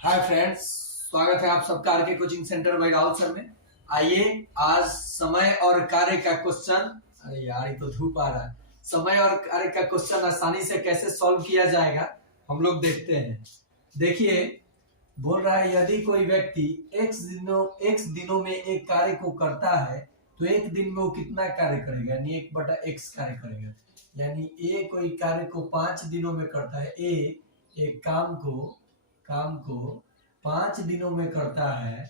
Hi friends, स्वागत है आप सबका R K coaching centre by Rahul sir में। आइए आज समय और कार्य का क्वेश्चन, अरे यार ये तो धूप आ रहा है। समय और कार्य का क्वेश्चन आसानी से कैसे सॉल्व किया जाएगा हम लोग देखते हैं। देखिए, बोल रहा है यदि कोई व्यक्ति x दिनों में एक कार्य को करता है तो एक दिन में वो कितना कार्य करेगा, यानी 1/x कार्य करेगा। यानी ए कोई कार्य को 5 दिनों में करता है, एक काम को 5 दिनों में करता है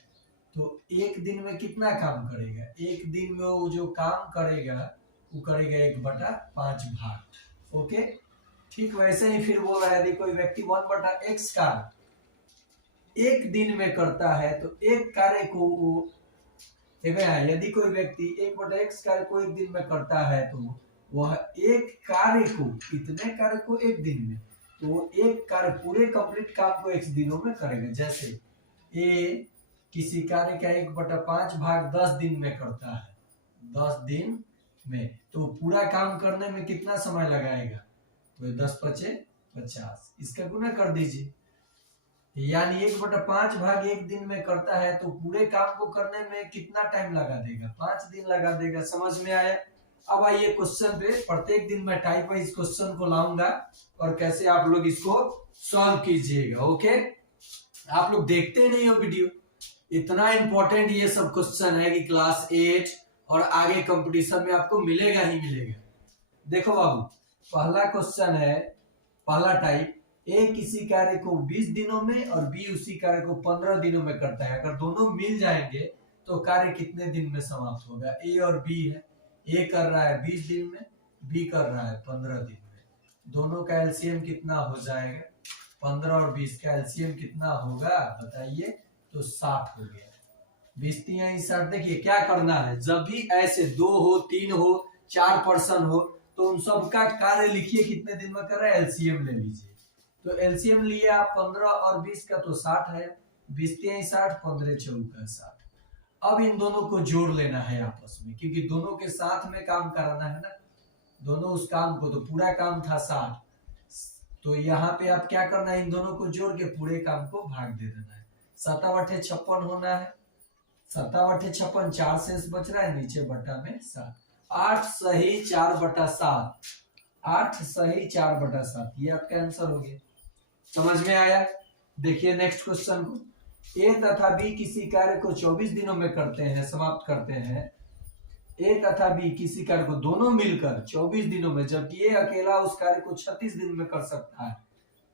तो एक दिन में कितना काम करेगा। एक दिन में वो जो काम करेगा वो करेगा 1/5 भाग। ओके, ठीक वैसे ही फिर बोल रहा है यदि कोई व्यक्ति 1/x कार्य एक दिन में करता है तो एक कार्य को यदि कोई व्यक्ति 1/x कार्य को एक दिन में करता है तो वह एक कार्य को, कितने कार्य को एक दिन में, तो वो एक कार्य पूरे कंप्लीट काम को x दिनों में करेगा। जैसे ए किसी कार्य का 1/5 भाग 10 दिन में करता है, 10 दिन में, तो पूरा काम करने में कितना समय लगाएगा, तो 10×5 = 50, इसका गुना कर दीजिए। यानी 1/5 भाग एक दिन में करता है तो पूरे काम को करने में कितना टाइम लगा देगा, 5 दिन लगा देगा। समझ में आया। अब आइए क्वेश्चन पे, प्रत्येक दिन मैं टाइप वाइज क्वेश्चन को लाऊंगा और कैसे आप लोग इसको सॉल्व कीजिएगा। ओके, आप लोग देखते नहीं हो वीडियो, इतना इंपॉर्टेंट ये सब क्वेश्चन है कि क्लास 8 और आगे कंपटीशन में आपको मिलेगा ही मिलेगा। देखो बाबू, पहला क्वेश्चन है, पहला टाइप, ए किसी कार्य को 20 दिनों में और बी उसी कार्य को 15 दिनों में करता है। अगर दोनों मिल जाएंगे तो कार्य कितने दिन में समाप्त होगा। ए और बी है, ए कर रहा है 20 दिन में, बी कर रहा है 15 दिन में। दोनों का एलसीएम कितना हो जाएगा, 15 और 20 का एलसीएम कितना होगा बताइए, तो 60 हो गया। 20 × 60। देखिए क्या करना है, जब भी ऐसे 2 हो, 3 हो, 4 पर्सन हो तो उन सबका कार्य लिखिए कितने दिन में कर रहा है, एलसीएम ले लीजिए। तो एलसीएम लिए आप 15 और 20 का तो 60 है, 20 × 60, 15 × 4 = 60। अब इन दोनों को जोड़ लेना है आपस में, क्योंकि दोनों के साथ में काम कराना है ना, दोनों उस काम को, तो पूरा काम था 60, तो यहाँ पे आप क्या करना है, इन दोनों को जोड़ के पूरे काम को भाग दे देना है। 7/56 होना है, 7/56, 4 शेष बच रहा है, नीचे बटा में 7, 8 सही 4/7, 8 सही 4/7, ये आपका आंसर हो गया। समझ में आया। देखिए नेक्स्ट क्वेश्चन को, ए तथा बी किसी कार्य को 24 दिनों में करते हैं, समाप्त करते हैं। ए तथा बी किसी कार्य को दोनों मिलकर 24 दिनों में, जबकि ए अकेला उस कार्य को 36 दिन में कर सकता है,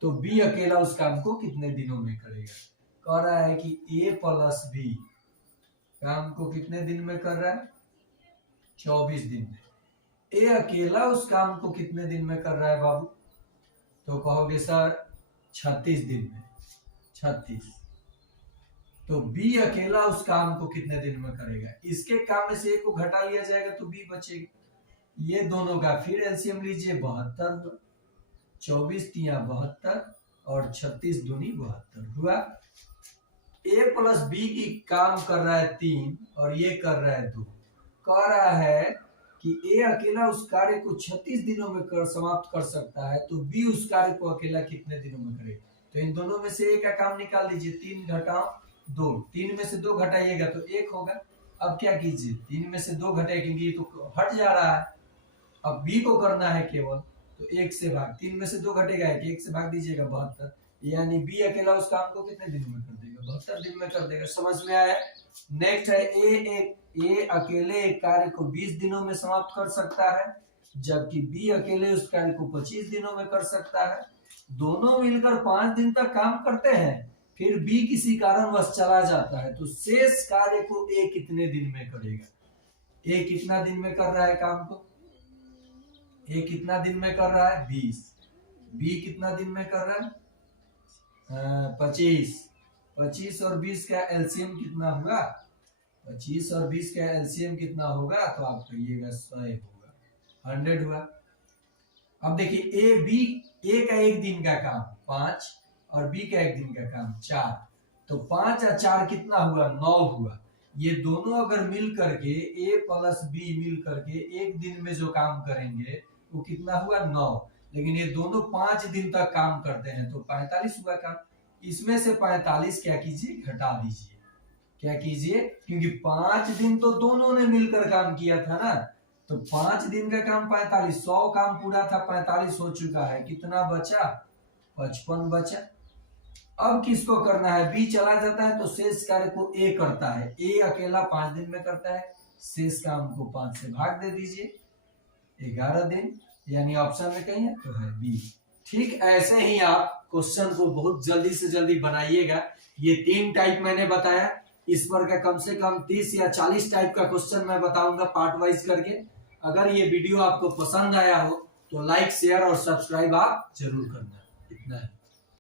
तो बी अकेला उस काम को कितने दिनों में करेगा। कह रहा है कि ए प्लस बी काम को कितने दिन में कर रहा है, 24 दिन में। ए अकेला उस काम को कितने दिन में कर रहा है बाबू, तो कहोगे सर 36 दिन में, 36। तो बी अकेला उस काम को कितने दिन में करेगा, इसके काम में से ए को घटा लिया जाएगा तो बी बचेगा। ये दोनों का फिर एलसीएम लीजिए, 72, 24 × 72 और 36 दूनी 72 हुआ। ए प्लस बी की काम कर रहा है 3 और ये कर रहा है 2। कह रहा है कि ए अकेला उस कार्य को 36 दिनों में समाप्त कर सकता है, तो बी उस कार्य को अकेला कितने दिनों में करेगा। तो इन दोनों में से ए का काम निकाल लीजिए, 3 घटाओ 2, 3 में से 2 घटाइएगा तो 1 होगा। अब क्या कीजिए, 3 में से 2 घटाए क्योंकि तो हट जा रहा है, अब बी को करना है केवल, तो 1 से भाग, 3 में से 2 घटेगा 1 से भाग दीजिएगा 72, यानी बी अकेला उस काम को कितने दिनों में कर देगा, 72 दिन में कर देगा। समझ में आया। नेक्स्ट है ए अकेले एक कार्य को 20 दिनों में समाप्त कर सकता है, जबकि बी अकेले उस कार्य को 25 दिनों में कर सकता है। दोनों मिलकर 5 दिन तक काम करते हैं, फिर बी किसी कारणवश चला जाता है, तो शेष कार्य को ए कितने दिन में करेगा। ए कितना दिन में कर रहा है काम को, ए कितना दिन में कर रहा है 20, बी कितना दिन में कर रहा है 25, 25 और 20 का एलसीएम कितना होगा, 25 और 20 का एलसीएम कितना होगा, तो आप कहिएगा 100 होगा, 100 हुआ। अब देखिए ए का एक दिन का काम 5 और बी का एक दिन का काम 4, तो 5 और 4 कितना हुआ, 9 हुआ। ये दोनों अगर मिल करके ए प्लस बी मिल करके एक दिन में जो काम करेंगे वो कितना हुआ, 9। लेकिन ये दोनों 5 दिन तक काम करते हैं तो 45 हुआ काम। इसमें से 45 क्या कीजिए, घटा दीजिए। क्या कीजिए, क्योंकि 5 दिन तो दोनों ने मिलकर काम किया था ना, तो 5 दिन का काम 45, 100 काम पूरा था, 45 हो चुका है, कितना बचा, 55 बचा। अब किसको करना है, बी चला जाता है तो शेष कार्य को ए करता है, ए अकेला 5 दिन में करता है, शेष काम को 5 से भाग दे दीजिए, 11 दिन, यानी ऑप्शन में कहीं है तो है बी। ठीक ऐसे ही आप क्वेश्चन को बहुत जल्दी से जल्दी बनाइएगा। ये 3 टाइप मैंने बताया, इस पर का कम से कम 30 या 40 टाइप का क्वेश्चन मैं बताऊंगा पार्ट वाइज करके। अगर ये वीडियो आपको पसंद आया हो तो लाइक, शेयर और सब्सक्राइब आप जरूर करना। इतना है।